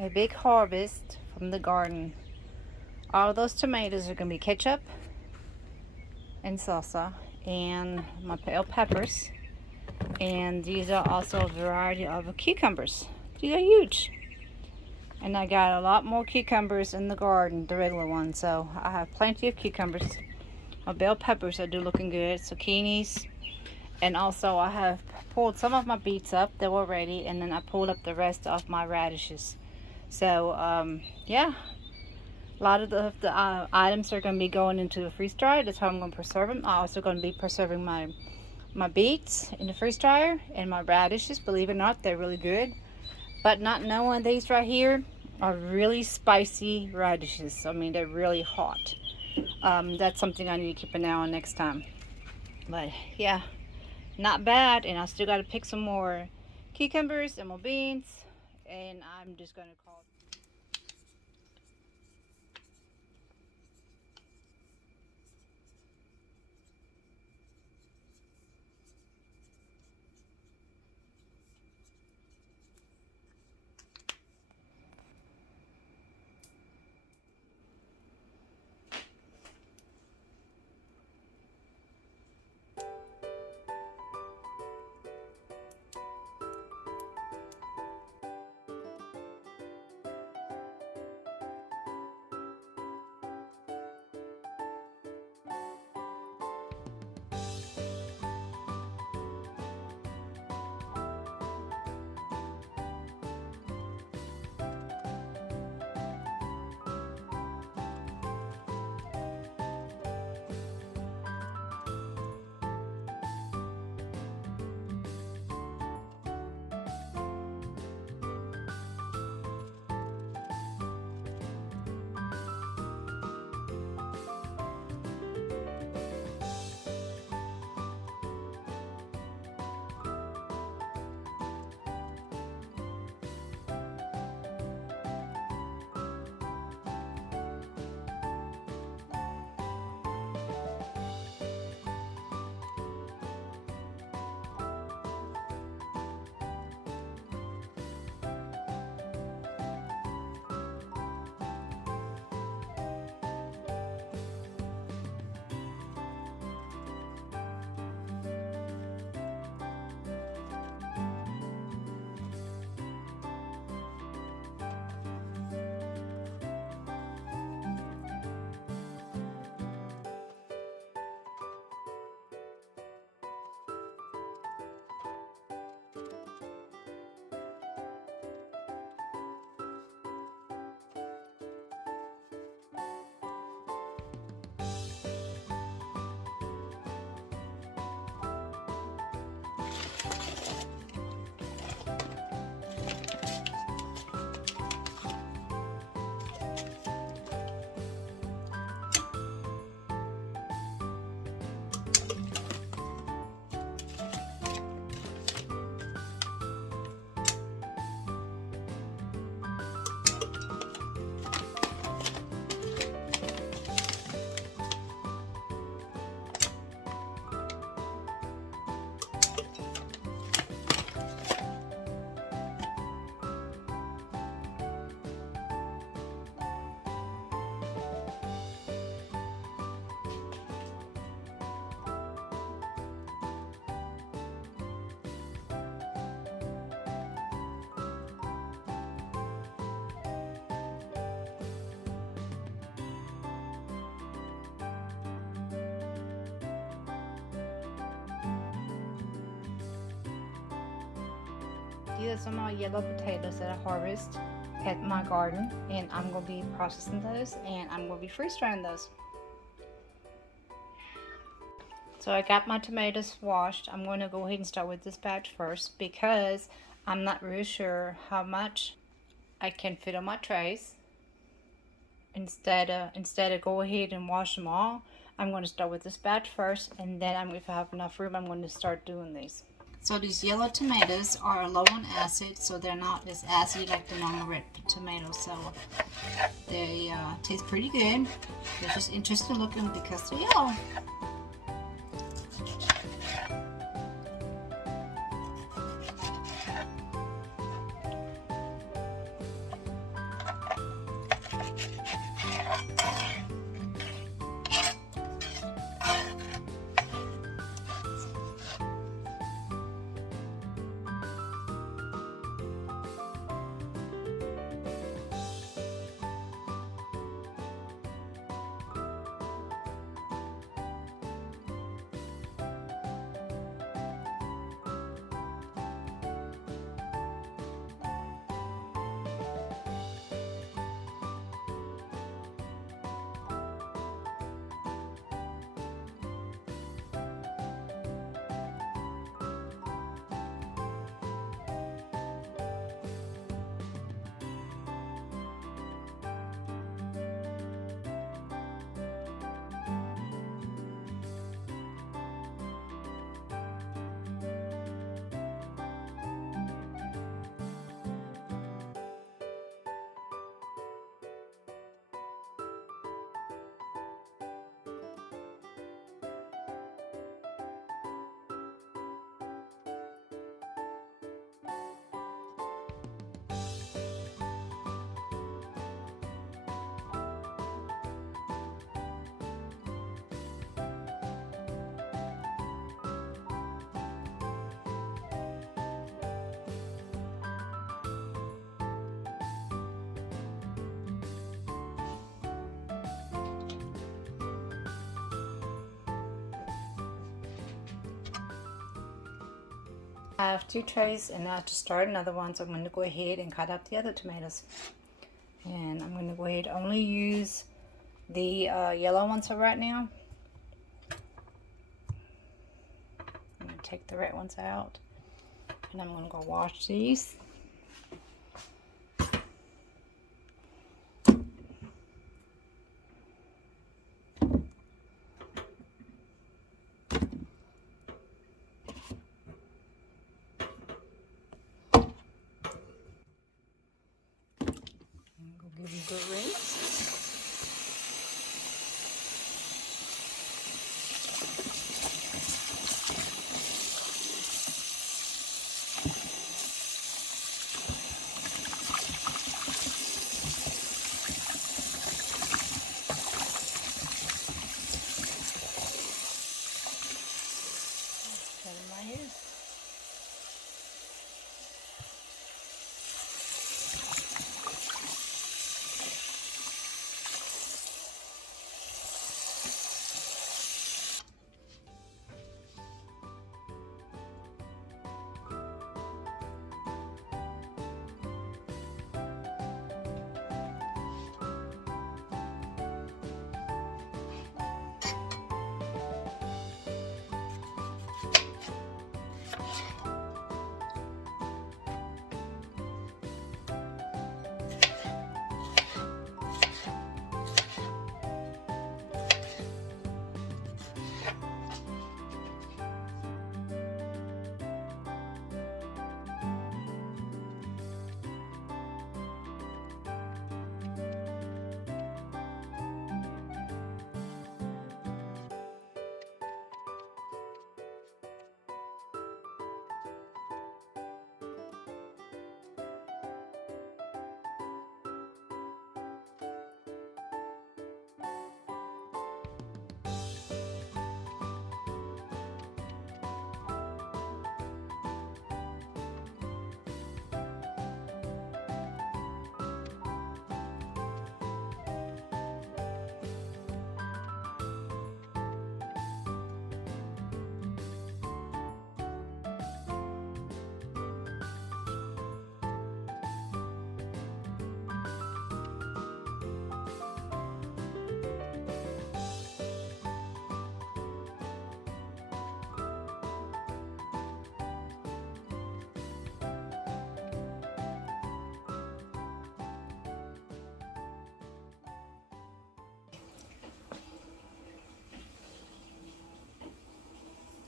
a big harvest from the garden. All those tomatoes are going to be ketchup and salsa, and my bell peppers. And these are also a variety of cucumbers. These are huge. And I got a lot more cucumbers in the garden, the regular ones. So I have plenty of cucumbers. My bell peppers are looking good. Zucchinis. And also I have pulled some of my beets up that were ready. And then I pulled up the rest of my radishes. So yeah. A lot of the items are going to be going into the freeze dryer. That's how I'm going to preserve them. I'm also going to be preserving my beets in the freeze dryer. And my radishes, believe it or not, they're really good. But not knowing these right here are really spicy radishes. I mean, they're really hot. That's something I need to keep an eye on next time. But yeah, not bad. And I still got to pick some more cucumbers and more beans. And I'm just going to call it. These are some of my yellow potatoes that I harvest at my garden, and I'm going to be processing those, and I'm going to be freeze drying those. So I got my tomatoes washed. I'm going to go ahead and start with this batch first because I'm not really sure how much I can fit on my trays. Instead of go ahead and wash them all, I'm going to start with this batch first, and then if I have enough room, I'm going to start doing these. So these yellow tomatoes are low on acid, so they're not as acidy like the normal red tomatoes. So they taste pretty good. They're just interesting looking because they're yellow. I have 2 trays and now to start another one, so I'm going to go ahead and cut up the other tomatoes. And I'm going to go ahead and only use the yellow ones for right now. I'm going to take the red ones out. And I'm going to go wash these. Give you a good rinse. Cut in my hair.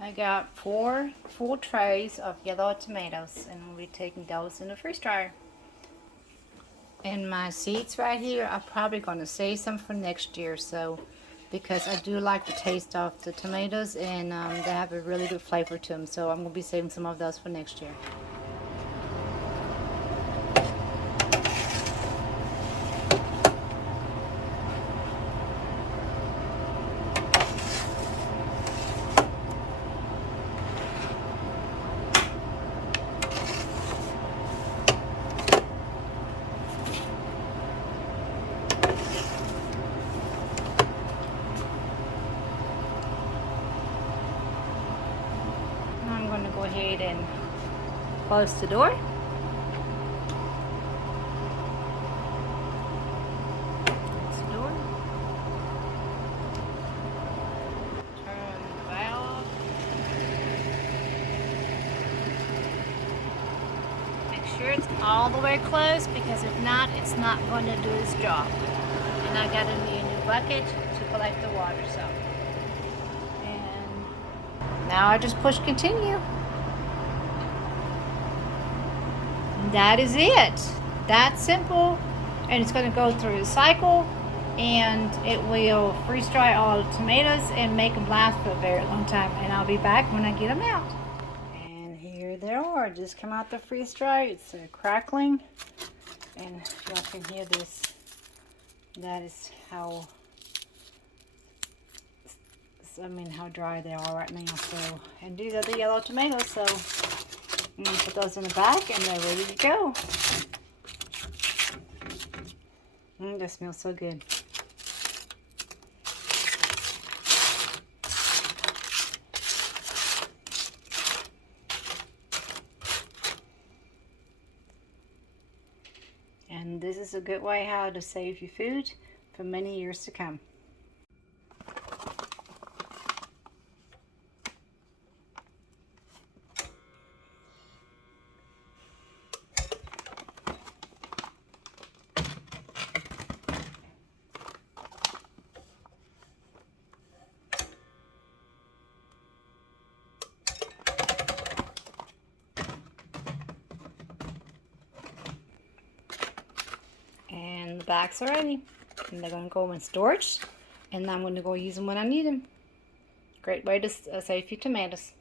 I got 4 full trays of yellow tomatoes, and we'll be taking those in the freeze dryer. And my seeds right here, I'm probably going to save some for next year, so because I do like the taste of the tomatoes, and they have a really good flavor to them, so I'm going to be saving some of those for next year. Go ahead and close the door. Close the door. Turn the valve. Make sure it's all the way closed, because if not, it's not going to do its job. And I got a new bucket to collect the water, so. And now I just push continue. That is it. That's simple, and it's going to go through the cycle, and it will freeze dry all the tomatoes and make them last for a very long time. And I'll be back when I get them out. And here they are, just come out the freeze dry. It's crackling, and if y'all can hear this, that is how how dry they are right now. So, and these are the yellow tomatoes, so I'm going to put those in the back, and they're ready to go. That smells so good. And this is a good way how to save your food for many years to come. And the bags are ready. And they're going to go in storage. And I'm going to go use them when I need them. Great way to save your tomatoes.